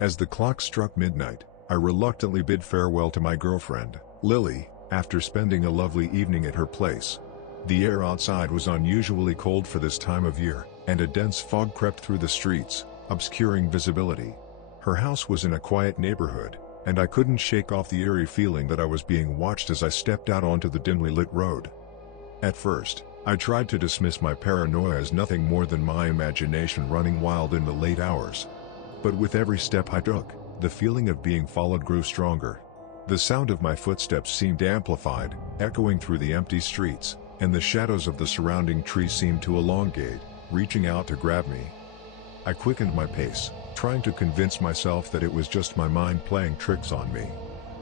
As the clock struck midnight, I reluctantly bid farewell to my girlfriend, Lily, after spending a lovely evening at her place. The air outside was unusually cold for this time of year, and a dense fog crept through the streets, obscuring visibility. Her house was in a quiet neighborhood, and I couldn't shake off the eerie feeling that I was being watched as I stepped out onto the dimly lit road. At first, I tried to dismiss my paranoia as nothing more than my imagination running wild in the late hours. But with every step I took, the feeling of being followed grew stronger. The sound of my footsteps seemed amplified, echoing through the empty streets, and the shadows of the surrounding trees seemed to elongate, reaching out to grab me. I quickened my pace, trying to convince myself that it was just my mind playing tricks on me.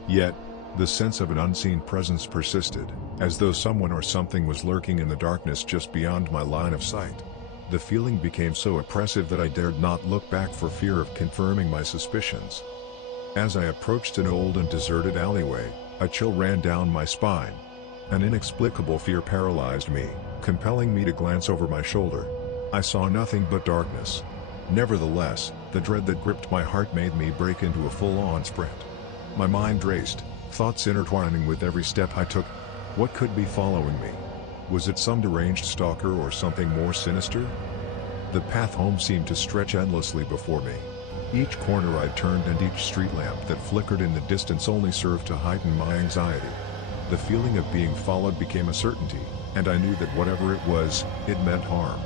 Yet, the sense of an unseen presence persisted, as though someone or something was lurking in the darkness just beyond my line of sight. The feeling became so oppressive that I dared not look back for fear of confirming my suspicions. As I approached an old and deserted alleyway, a chill ran down my spine. An inexplicable fear paralyzed me, compelling me to glance over my shoulder. I saw nothing but darkness. Nevertheless, the dread that gripped my heart made me break into a full-on sprint. My mind raced, thoughts intertwining with every step I took. What could be following me? Was it some deranged stalker or something more sinister? The path home seemed to stretch endlessly before me. Each corner I turned and each street lamp that flickered in the distance only served to heighten my anxiety. The feeling of being followed became a certainty, and I knew that whatever it was, it meant harm.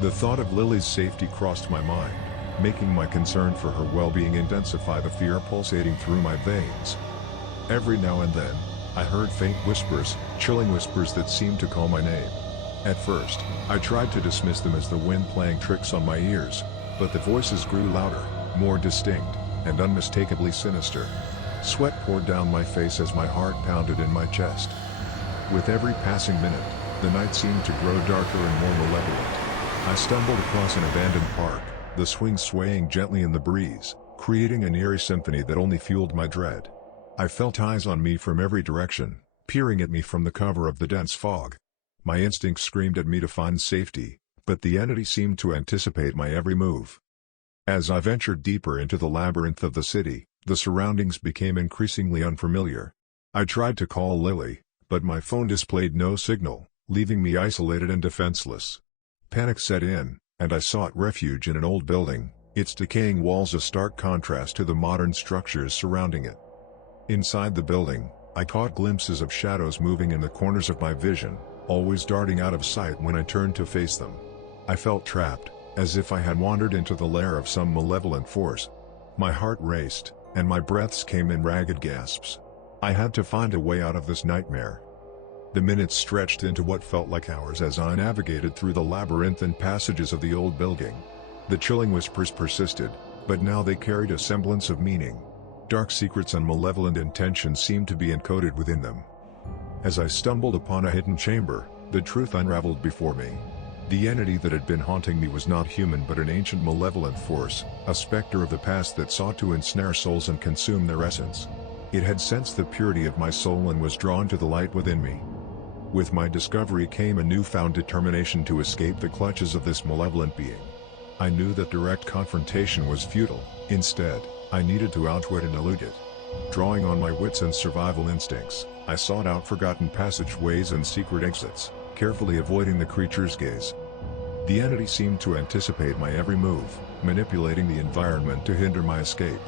The thought of Lily's safety crossed my mind, making my concern for her well-being intensify the fear pulsating through my veins. Every now and then, I heard faint whispers, chilling whispers that seemed to call my name. At first, I tried to dismiss them as the wind playing tricks on my ears, but the voices grew louder, more distinct, and unmistakably sinister. Sweat poured down my face as my heart pounded in my chest. With every passing minute, the night seemed to grow darker and more malevolent. I stumbled across an abandoned park, the swing swaying gently in the breeze, creating an eerie symphony that only fueled my dread. I felt eyes on me from every direction, peering at me from the cover of the dense fog. My instincts screamed at me to find safety, but the entity seemed to anticipate my every move. As I ventured deeper into the labyrinth of the city, the surroundings became increasingly unfamiliar. I tried to call Lily, but my phone displayed no signal, leaving me isolated and defenseless. Panic set in, and I sought refuge in an old building, its decaying walls a stark contrast to the modern structures surrounding it. Inside the building, I caught glimpses of shadows moving in the corners of my vision, always darting out of sight when I turned to face them. I felt trapped, as if I had wandered into the lair of some malevolent force. My heart raced, and my breaths came in ragged gasps. I had to find a way out of this nightmare. The minutes stretched into what felt like hours as I navigated through the labyrinthine passages of the old building. The chilling whispers persisted, but now they carried a semblance of meaning. Dark secrets and malevolent intentions seemed to be encoded within them. As I stumbled upon a hidden chamber, the truth unraveled before me. The entity that had been haunting me was not human but an ancient malevolent force, a specter of the past that sought to ensnare souls and consume their essence. It had sensed the purity of my soul and was drawn to the light within me. With my discovery came a newfound determination to escape the clutches of this malevolent being. I knew that direct confrontation was futile. Instead, I needed to outwit and elude it. Drawing on my wits and survival instincts, I sought out forgotten passageways and secret exits, carefully avoiding the creature's gaze. The entity seemed to anticipate my every move, manipulating the environment to hinder my escape.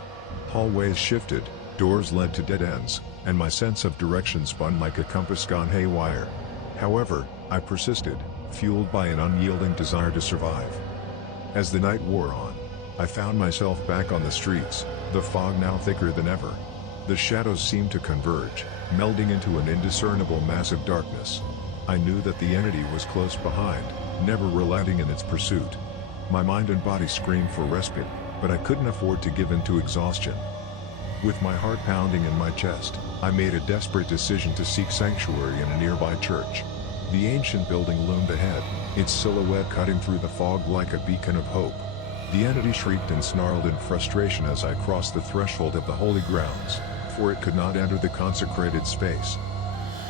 Hallways shifted, doors led to dead ends, and my sense of direction spun like a compass gone haywire. However, I persisted, fueled by an unyielding desire to survive. As the night wore on, I found myself back on the streets, the fog now thicker than ever. The shadows seemed to converge, melding into an indiscernible mass of darkness. I knew that the entity was close behind, never relenting in its pursuit. My mind and body screamed for respite, but I couldn't afford to give in to exhaustion. With my heart pounding in my chest, I made a desperate decision to seek sanctuary in a nearby church. The ancient building loomed ahead, its silhouette cutting through the fog like a beacon of hope. The entity shrieked and snarled in frustration as I crossed the threshold of the holy grounds, for it could not enter the consecrated space.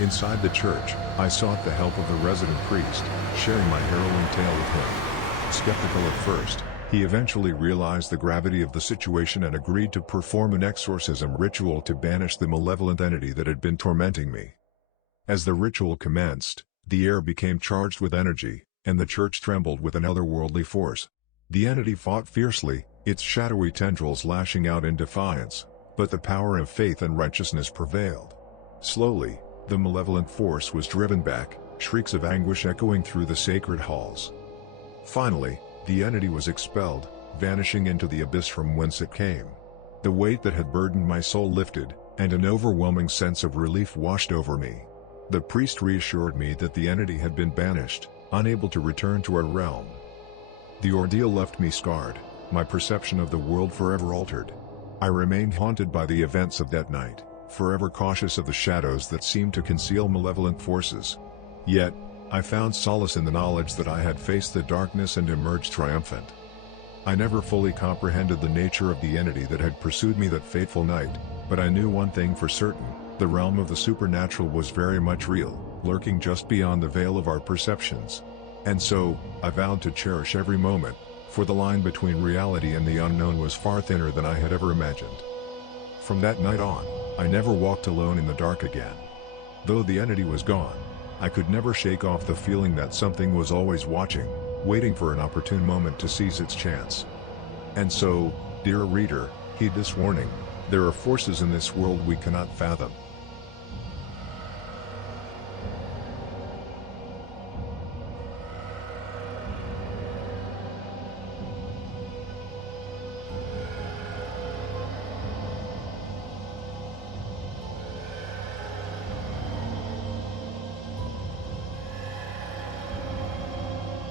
Inside the church, I sought the help of the resident priest, sharing my harrowing tale with him. Skeptical at first, He eventually realized the gravity of the situation and agreed to perform an exorcism ritual to banish the malevolent entity that had been tormenting me. As the ritual commenced, the air became charged with energy, and the church trembled with an otherworldly force. The entity fought fiercely, its shadowy tendrils lashing out in defiance, but the power of faith and righteousness prevailed. Slowly, the malevolent force was driven back, shrieks of anguish echoing through the sacred halls. Finally, the entity was expelled, vanishing into the abyss from whence it came. The weight that had burdened my soul lifted, and an overwhelming sense of relief washed over me. The priest reassured me that the entity had been banished, unable to return to our realm. The ordeal left me scarred, my perception of the world forever altered. I remained haunted by the events of that night, forever cautious of the shadows that seemed to conceal malevolent forces. Yet, I found solace in the knowledge that I had faced the darkness and emerged triumphant. I never fully comprehended the nature of the entity that had pursued me that fateful night, but I knew one thing for certain: the realm of the supernatural was very much real, lurking just beyond the veil of our perceptions. And so, I vowed to cherish every moment, for the line between reality and the unknown was far thinner than I had ever imagined. From that night on, I never walked alone in the dark again. Though the entity was gone, I could never shake off the feeling that something was always watching, waiting for an opportune moment to seize its chance. And so, dear reader, heed this warning: there are forces in this world we cannot fathom,